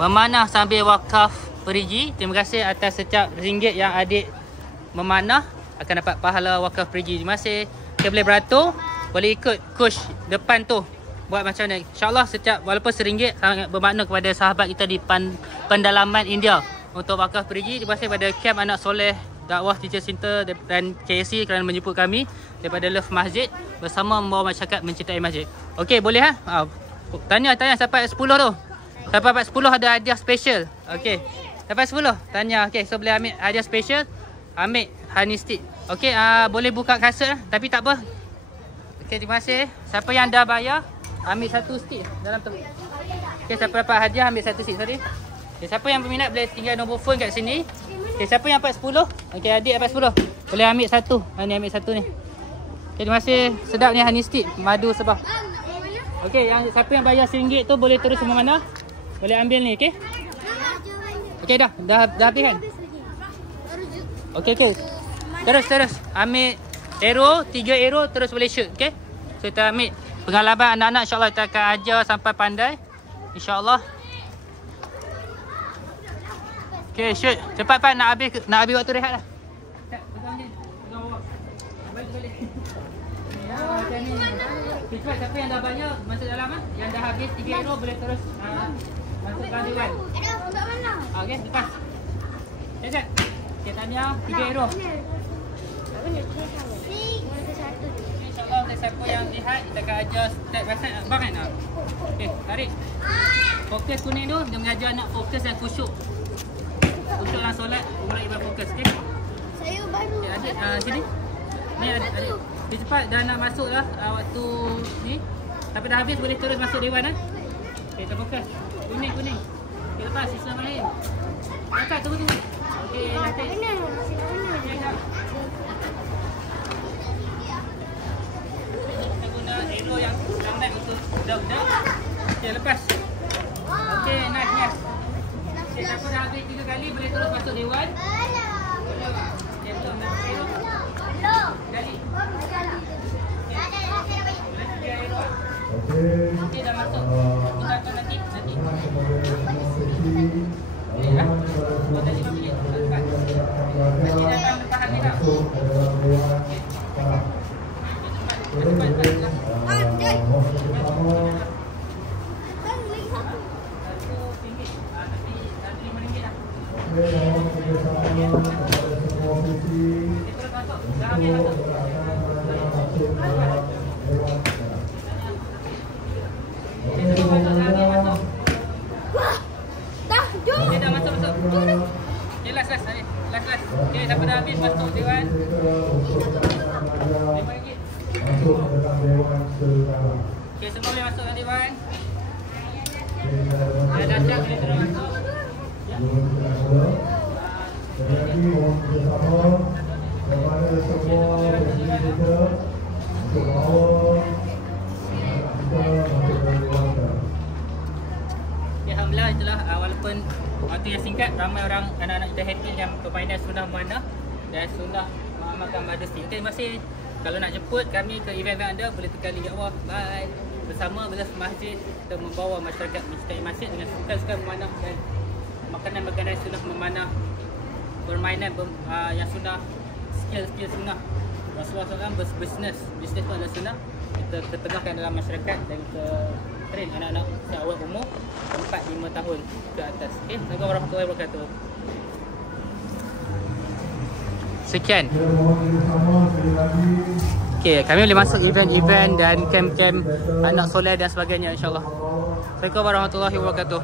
memanah sambil wakaf perigi. Terima kasih atas setiap ringgit yang adik memanah, akan dapat pahala wakaf perigi. Terima kasih. Kita boleh beratur, boleh ikut coach depan tu buat macam ni. InsyaAllah setiap, walaupun RM1 sangat bermakna kepada sahabat kita di pendalaman India untuk wakaf perigi. Terima kasih kepada Camp Anak Soleh Dakwah Teacher Center dan KSC kerana menjemput kami daripada Love Masjid bersama membawa masyarakat mencintai masjid. Okey, boleh ha? Tanya sampai 10 tu. Sampai 10 ada hadiah special. Okey. Sampai 10 tanya. Okey, so boleh ambil hadiah special. Ambil honey stick. Okey, boleh buka kasut tapi tak apa. Okey, terima kasih. Siapa yang dah bayar, ambil satu stick dalam tu. Okey, siapa dapat hadiah ambil satu stick. Sorry. Okay, siapa yang berminat boleh tinggal nombor phone kat sini. Okay, siapa yang dapat 10? Okey, adik dapat 10. Boleh ambil satu. Ni ambil satu ni. Okay, terima kasih. Sedap ni honey stick madu sebah. Okey, yang siapa yang bayar RM1 tu boleh terus ke mana? Boleh ambil ni, okey? Okey dah habis kan? Okey. Terus ambil arrow, 3 arrow terus boleh shoot, okey? So kita ambil pengalaman anak-anak, insya-Allah kita akan ajar sampai pandai. Insya-Allah. Okey, shoot. Cepat Pak, nak habis waktu rehat dah. Pegang ni. Pegang bawah. Balik. Ya, macam ni. Cepat, siapa yang dah bayar masuk dalam yang dah habis 3 arrow boleh terus masukkan dewan. Untuk mana? Okey, lepas. Sekejap. Okey, tanya 3 arrow. Tak boleh tahu. Satu. InsyaAllah siapa yang lihat kita akan ajar step by step. Abang kan? Okey, tarik. Fokus kuning tu, dia mengajar anak fokus dan khusyuk. Khusyuk dalam solat, umrah ibadah fokus, okey? Saya baru. Okey, adik sini. Ni adik. Okey, cepat dah nak masuk dah waktu ni. Tapi dah habis boleh terus masuk dewan ah. Okey, kita fokus. Kuning. Okey, lepas sisa lain. Dekat tunggu. Okey, nanti. Kita guna arrow yang standard untuk budak-budak. Okey, lepas. Okey, nice. Okey, siapa dah habis 3 kali boleh terus masuk dewan. Boleh tak? Okey, betul. Jadi. Okey, dah masuk. Gunakan nanti. Ya. Dah 5 minit. Nanti datang lepas ni dah. Okey, siapa dah habis masuk dewan. RM5. Okey, semua boleh masuk dalam dewan. Dah siap boleh terus masuk. Jadi mohon bersama kepada semua penghuni kita untuk bawa anak kita masuk dalam dewan. Alhamdulillah, itulah walaupun waktu yang singkat, ramai orang anak-anak kita happy dengan permainan sunnah memanah dan sunnah mengamalkan mother's day. Terima kasih. Kalau nak jemput kami ke event-event anda, boleh tekan link kat bawah. Bye. Bersama Love Masjid, kita membawa masyarakat mencintai masjid dengan suka-suka memanah dan makanan-makanan sunnah memanah, permainan yang sunnah, skill sunnah. Rasulullah SAW berbisnes. Bisnes tu adalah sunnah. Kita ketengahkan dalam masyarakat dan kita train anak-anak awal umur 4-5 tahun ke atas. Okey, assalamualaikum warahmatullahi wabarakatuh. Sekian. Okey, kami boleh masuk event-event dan camp-camp anak soleh dan sebagainya, insya-Allah. Assalamualaikum warahmatullahi wabarakatuh.